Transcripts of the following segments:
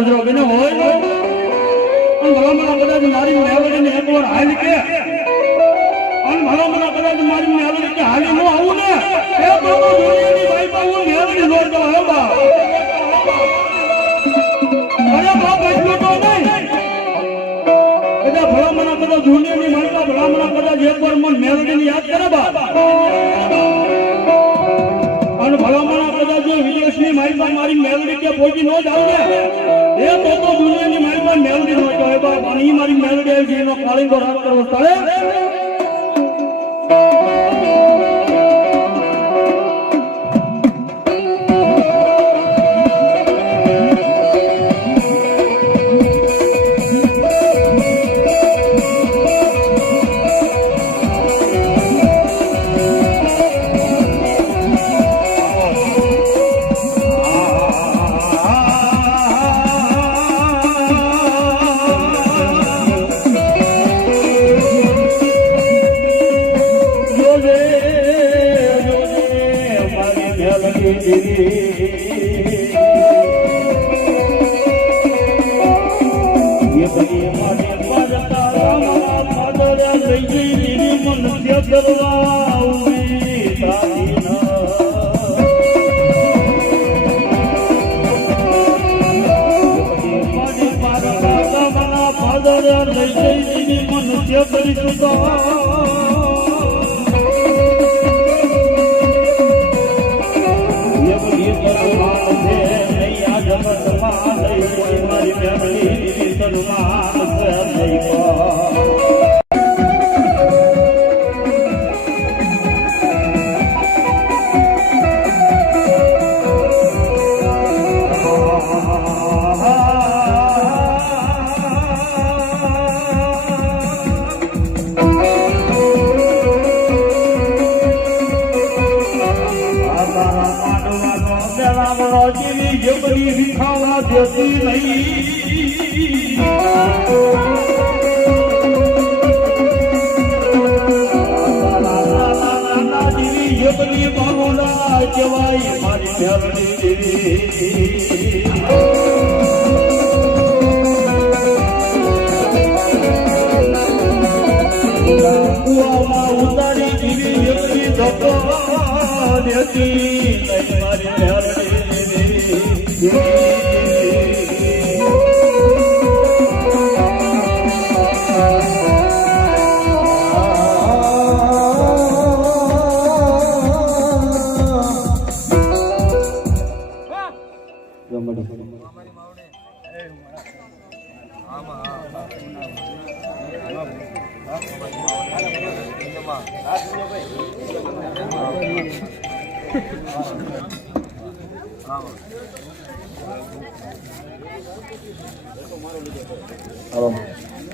ગજરો બને હોય અને ભલામણા કદાચ મારી મેલડીને એકવાર હાલ કે અને ભલામણા કદાચ મારી મેલડી કે હાલી ન આવું ને એ તો દુનિયાની ભાઈ બા હું મેલડી જોડતો હે બા અરે બાપ એટલો તો નહીં કદાચ ભલામણા કદાચ દુનિયાની મારી ભલામણા કદાચ એકવાર મન મેલડીને યાદ કરે બા અને ભલામણા કદાચ વિદેશની મારી મારી મેલડી કે પહોંચી ન જાવ ને એ તો દુનિયાની મારી મેલડી નો કહેવાય બા અને ઈ મારી મેલડી આવી છે એનો કાળીંગો રાત કરવો ચાલે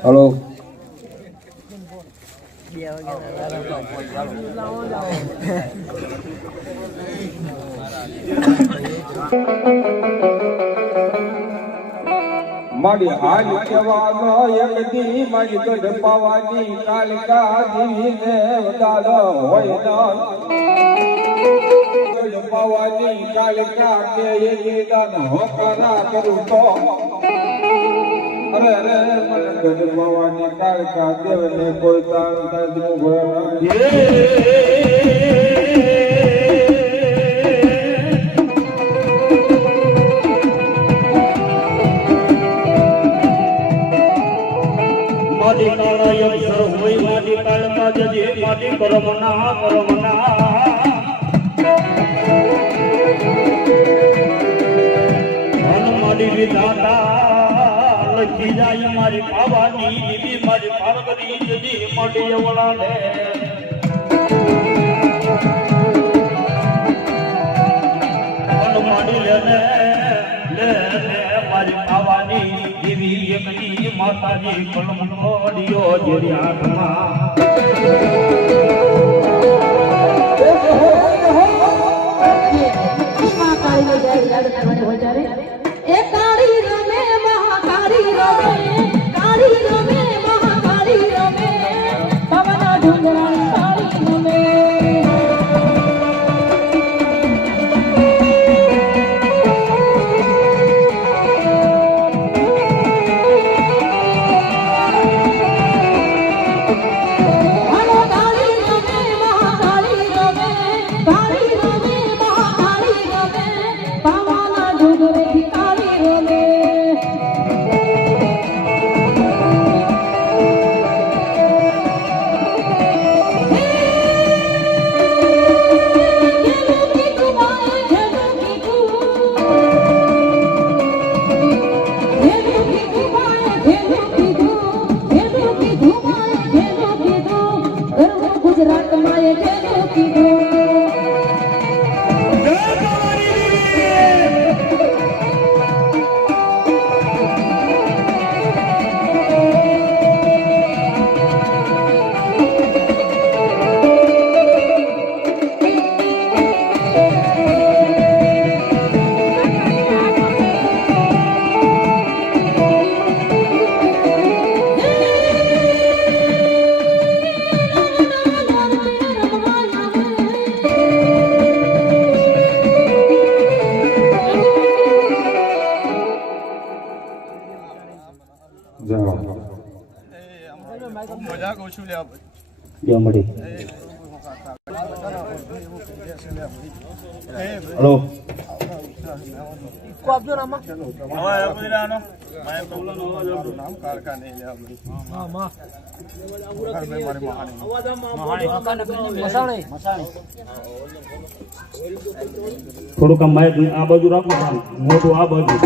હલો મારી હાલ કેવાનો એક દી મારી ગઢ પાવાની કાલિકા દીને વડાલો હોય ના ગઢ પાવાની કાલિકા કે એની દાન હોકારા કરું તો અરે અરે મને ગઢ પાવાની કાલિકા દેવને કોઈ તાણ તાજુ લખી જાય મારી પાવાની દીદી મારી પાર્વતી જજી મોટી વળા લે માડી લે મારી પાવાની દેવી એકની માતાજી કલમ મોડિયો જેરી હાથમાં જય મજાક ઓછું લે જો મળી હલો થોડુંક આમ માઇક આ બાજુ રાખો આમ મોટું આ બાજુ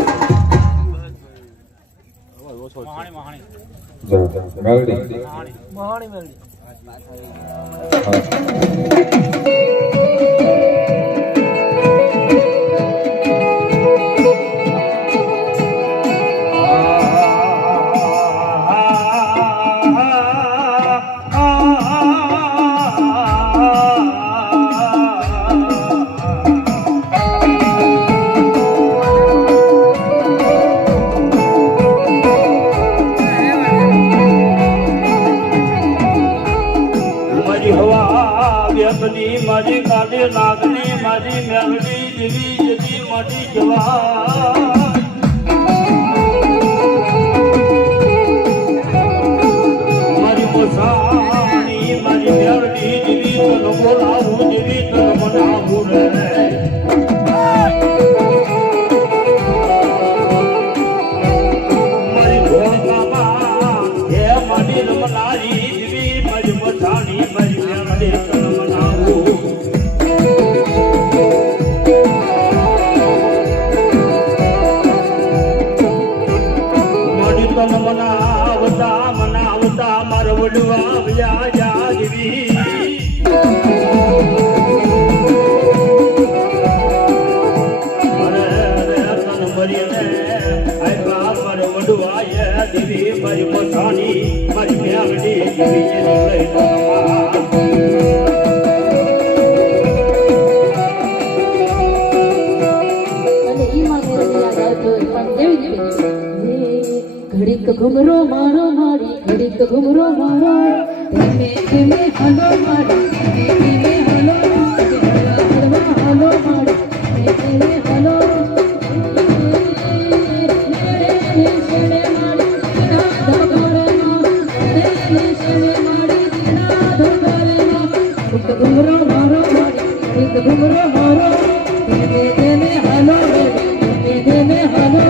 મારી કાઢે નાગની મારી મેલડી જેવી જતી માટી જવા મારી મોસાણી મારી મેલડી જેવી તન બોલાવું જેવી તન મનાવું રે મારી ભોળકામાં હે મારી રમનારી જેવી મારી મોસાણી મારી મેલડી તન મનાવતા મારો વડવા વ્યા જાગવી તન મરીને મારો વડવા દેવી મારી પોતાની મારી મેળડી દેવી ઘડીક ઘુમરો મારો મારી ઘડીક ઘુમરો મારો ધીમે ધીમે હલો મારી ધીમે ધીમે હલો હલો મારી ધીમે હલો ઘુમરો મારો મારી ઘુમરો મારો ધીમે ધીમે હલો ધીમે ધીમે હલો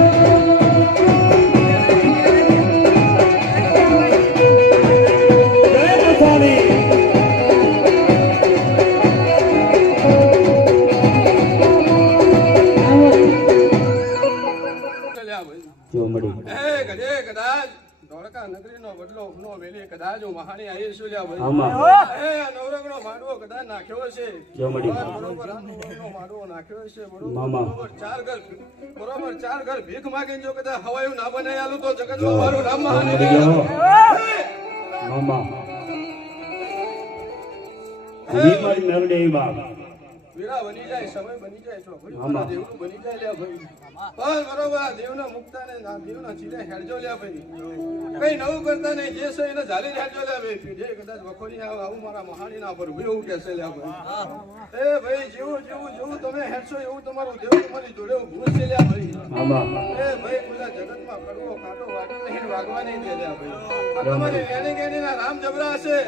ચાર ઘર ભીખ માગી જો કદાચ હવાયું ના બનાવી આલું તો જગત મારું નામ વીરા બની જાય સમય બની જાય છો દેવનું બની જાય લ્યા ભાઈ પણ બરોબર દેવના મુક્તા ને દેવના ચીરે હેડજો લ્યા ભાઈ કઈ નવું કરતા નહીં જે છે એને ઝાલી હેડજો લ્યા ભાઈ પીઢે કદાચ વખોડી આવું મારા મહાણી ના પર એવું કહેશે લ્યા ભાઈ એ ભાઈ જેવું તમે હેડશો એવું તમારું દેવ તમારી જોડે ઉભું છે લ્યા ભાઈ એ ભાઈ પૂરા જગતમાં કડવો કાંટો વાગી નહીં વાગવા નહીં દે લ્યા ભાઈ તમારી રેણી ના રામ જબરા હશે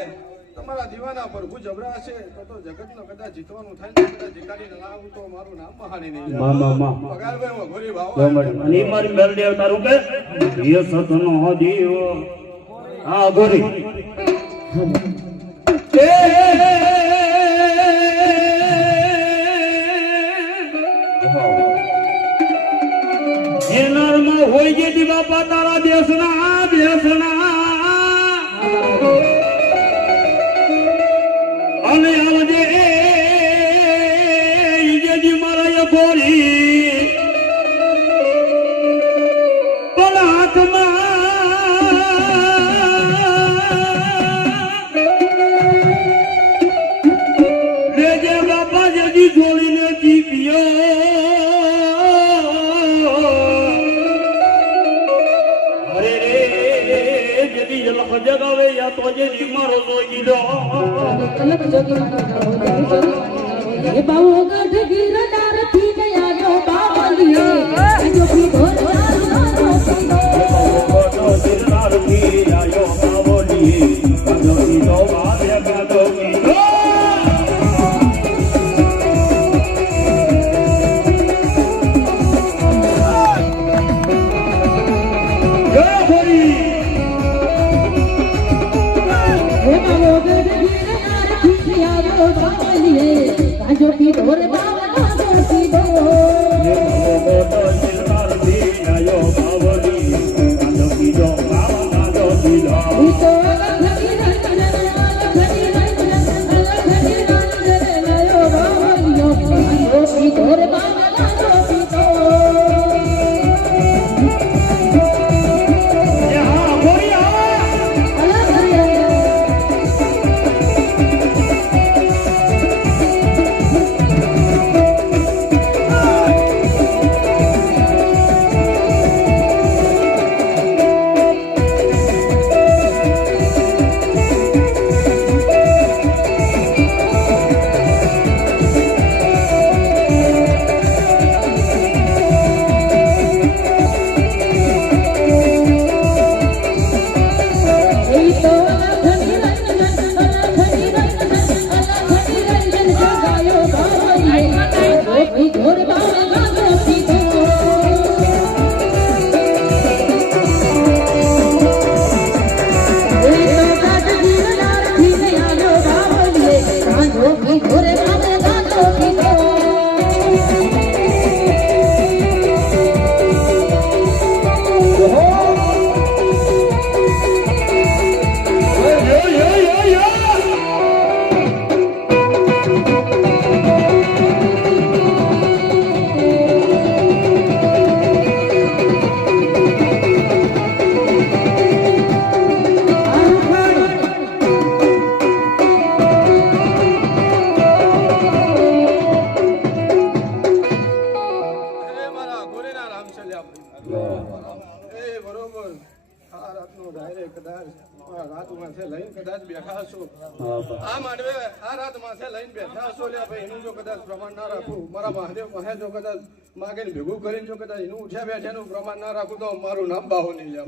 તમારા દીવાના પ્રભુ જબરા છે તો જગતનો કદાચ જીતવાનું થાય ને કદાચ જીતાડીને ના આવું તો મારું નામ મહાની નહીં પગારભાઈ મગોરી ભાવ અને મારી મેલડી અવતારું કે પ્રિય સતનો દીવ હા ગોરી એનારમાં હોય જે દી બાપા તારા દેશના અને આવજે જોડીને જીવ્યો અરે રે જેથી જલખ જગાવે યા તો જે મારો જોઈ દો કલક જોગી એ બાવો ગઢ ગીરનાર થી ને આવ્યો બાવલીએ જો ભી ઘોર जो भी ढोर बावला जोती दो तो ढोर बावला जोती दो ભેગું કરીને જો કદાચ એનું ઉઠ્યા બેઠાનું પ્રમાણ ના રાખું તો મારું નામ બાવો નહીં લે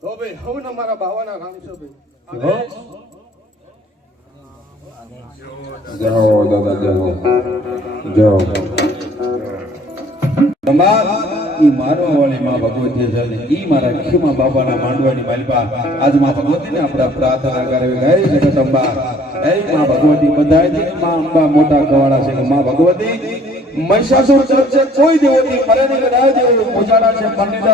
તો ભાઈ હું ને મારા બાવાના કામ છે ભાઈ જાઓ દાદા જાઓ ઈ મારવા વાળી માં ભગવતી છે ઈ મારા ખીમા બાબાના માંડવાની માલિકા આજ માં ભગવતીને આપણે પ્રાર્થના કરવી હે જગદંબા હે માં ભગવતી બધાય માં અંબા મોટા કવાડા છે માં ભગવતી મહિષાસુર ચર્ચે કોઈ દેવોથી મરેની કરાય દેવું પૂજાડા છે મંદિર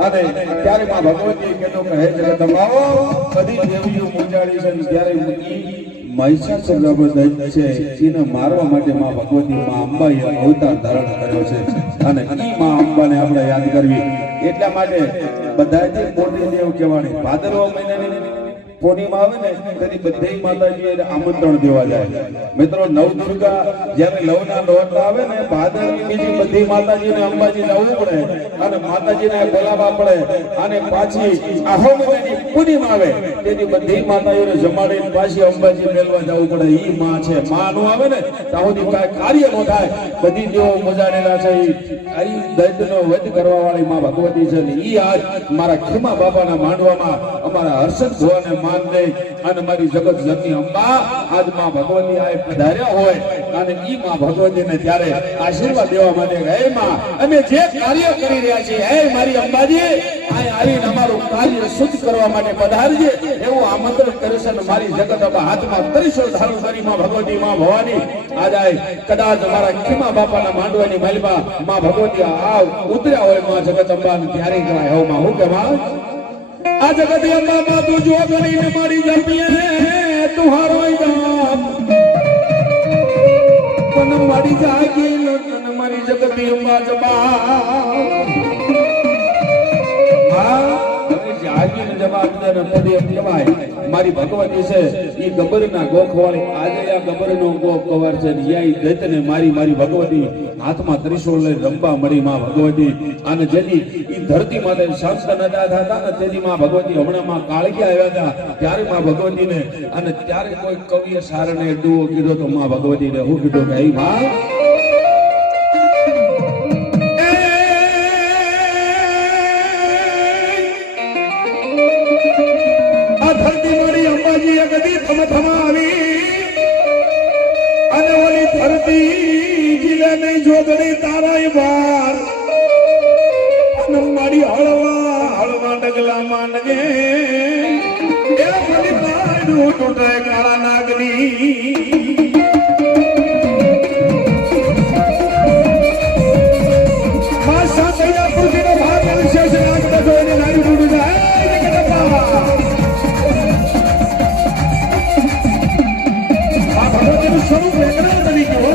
અને ત્યારે માં ભગવતી કહેતો કે હે જગદંબાઓ બધી દેવીઓ પૂજાડી છે ત્યારે મહિષાસુર દૈત્ય છે એને મારવા માટે માં ભગવતી માં અંબાએ અવતાર ધારણ કર્યો છે અને ઈ માં અંબાને આપણે યાદ કરવી એટલા માટે બધાથી મોટી દેવ કહેવાની ભાદરવા મહિનાની પૂર્ણિમા આવે ને તેની બધી માતાજીને આમંત્રણ દેવા જાય મિત્રો નવદુર્ગા જ્યારે નવના નોરતા આવે ને ભાદરવી બીજી બધી માતાજીને અંબાજી જવું પડે અને માતાજીને બોલાવવા પડે અને પાછી આહો મહિનાની પૂર્ણિમા આવે તેની બધી માતાજીને જમાડીને પાછી અંબાજી મેળવા જવું પડે ઈ માં છે માં નું આવે ને ત્યાં સુધી કાંઈ કાર્ય ન થાય બધી દેવો મજાડેલા છે ઈ દૈત્યનો વધ કરવા વાળી માં ભગવતી છે ને ઈ આજ મારા ખીમા બાપાના માંડવામાં અમારા હર્ષદ ભુવાને માન દે અને મારી જગત જતી અંબા આજ માં ભગવતી આ પધાર્યા હોય અને ઈ માં ભગવતીને ત્યારે આશીર્વાદ દેવા માટે હે માં અમે જે કાર્ય કરી રહ્યા છીએ હે મારી અંબાજી આ આવીને અમારું કાર્ય શુદ્ધ કરવા માટે પધારજે એવું આમંત્રણ કરે છે અને મારી જગત અંબા હાથમાં ત્રિશૂળ ધારણ કરી માં ભગવતી માં ભવાની આજ કદાચ મારા ખીમા બાપાના માંડવાની માલિકા માં ભગવતી આ ઉતર્યા હોય માં જગત અંબા ત્યારે કરાય હો માં હું કે માં આ જગત અંબા માં તું જો કરીને મારી જમીએ તુહારો ગામ તન મારી જાગી તન મારી જગત અંબા જબા હા તમે જાગીને જવાબ દે ને કદી એમ કહેવાય મારી ભગવતી છે એ ગબ્બરના ગોખવાળી આજે આ ગબ્બરનો ગોખ કવાર છે ને યા ઈ દૈતને મારી ભગવતી હાથમાં ત્રિશૂળ લઈ રંબા મળી માં ભગવતી અને જેની ઈ ધરતી માતે શાંત નતા હતા ને તેની માં ભગવતી હમણાં માં કાળકી આવ્યા હતા ત્યારે માં ભગવતીને અને ત્યારે કોઈ કવિએ સારને ડુઓ કીધો તો માં ભગવતીને હું કીધું કે હે માં ધરતી મારી અંબાજી અગદી થમથમા આવી અને ઓલી ધરતી જીલે નહીં જોગણી તારાય બાર અને મારી હળવા ડગલા માં નગે એ મારી પાડું તૂટે કાળા નાગની માં સાંતૈયા પૃથ્વીનો ભાગ વિશેષ નાગ બધો એને નારી તૂટી જાય જગદંબા ભગવતીનું સ્વરૂપ વેગળા તરીકે હો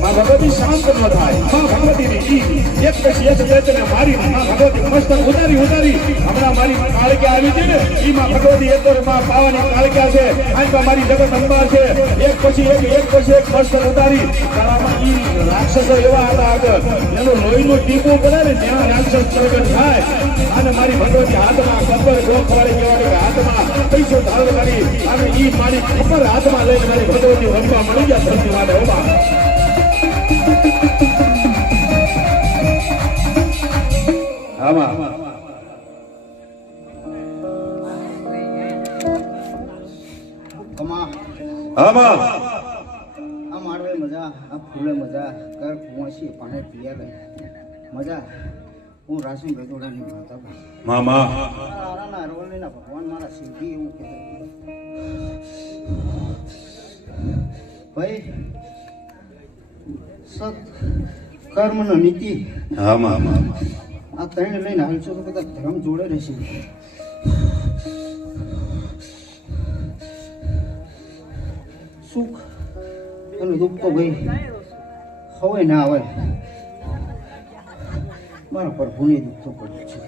માં ભગવતી શાંત ન થાય માં ભગવતીની એક પછી એક વેતને મારી માં ભગવતી મસ્તક ઉતારી હમણાં મારી કાળક્યા આવી છે ને ઈ માં ભગવતી એક માં પાવાની કાળક્યા છે આંખમાં મારી જગદંબા છે એક પછી એક મસ્તક ઉતારી તારામાં ઈ રાક્ષસો એવા હતા આગળ એનું લોહીનું ટીપું કરે ને ત્યાં રાક્ષસ પ્રગટ થાય અને મારી ભગવતી હાથમાં ગબ્બર ગોખવાળી કહેવાય હાથમાં પૈસો ધારણ કરી અને ઈ મારી ખબર હાથમાં લઈને મારી ભગવતી રમવા મળી ગયા ધરતી માટે હોવા આમાં આમાં આ માળવે મજા આ ફૂલે મજા કર કુંવસી પાણી પીયા ગઈ મજા હું રાસી બેદોડાની માતા મામા આરાના અરવલ્લીના ભગવાન મારા શિવજી એવું કહેતા ભાઈ સત કર્મ નો નીતિ હા મામા આ ત્રણ લઈને હાલશો તો બધા ધર્મ જોડે રહેશે સુખ અને દુઃખ તો ભાઈ હવે ના આવે મારા પ્રભુને દુઃખ તો પડે છે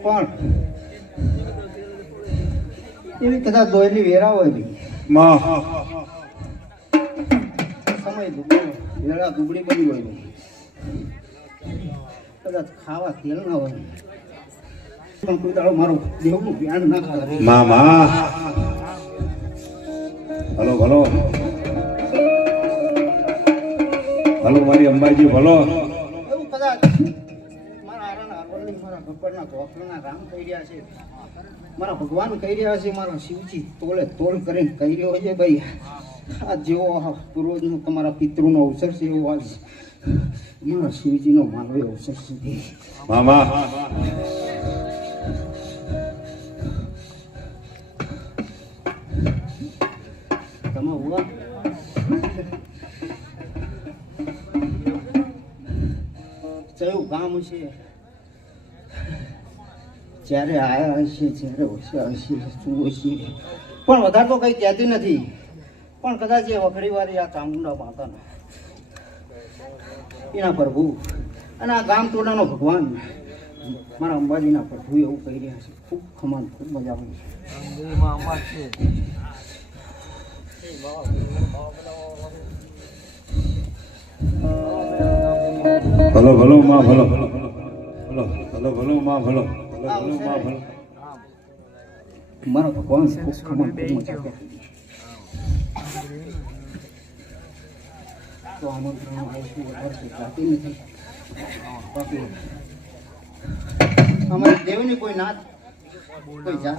પણ એવી કદાચ દોયલી વેરા હોય ભાઈ માં સમય વેળા દુબળી બની હોય ભાઈ કદાચ ખાવા તેલ ના હોય પણ કોઈ દાડો મારો દેવનું જ્ઞાન ના ખાવા મામા હલો મારી અંબાજી ભલો એવું કદાચ મારા આરાના અરવલ્લી મારા ગબ્બરના ચોકના રામ કહી રહ્યા છે મારા ભગવાન કહી રહ્યા છે મારા શિવજી તોલે તોલ કરીને કહી રહ્યો છે ભાઈ આ જેવો પૂર્વજનો તમારા પિતૃનો અવસર છે એવો આજ મારા શિવજીનો માનવીય અવસર છે મામા તમે હુआ કયું ગામ છે જ્યારે આયા હશે જ્યારે હોશિયાર હશે શું હશે પણ વધારે તો કંઈ કહેતી નથી પણ કદાચ એ વખડી વાળી આ ચામુંડા માતાના એના પ્રભુ અને આ ગામ ટોળાનો ભગવાન મારા અંબાજીના પ્રભુ એવું કહી રહ્યા છે ખૂબ ખમાન ખૂબ મજા આવી ભલો માં ભલો માં ભલો મારા ભગવાન ખૂબ ખમાન ખૂબ મજા કરી તો આમંત્રણ આવશું વધારે જાતી નથી બાકી અમારી દેવની કોઈ નાત કોઈ જાત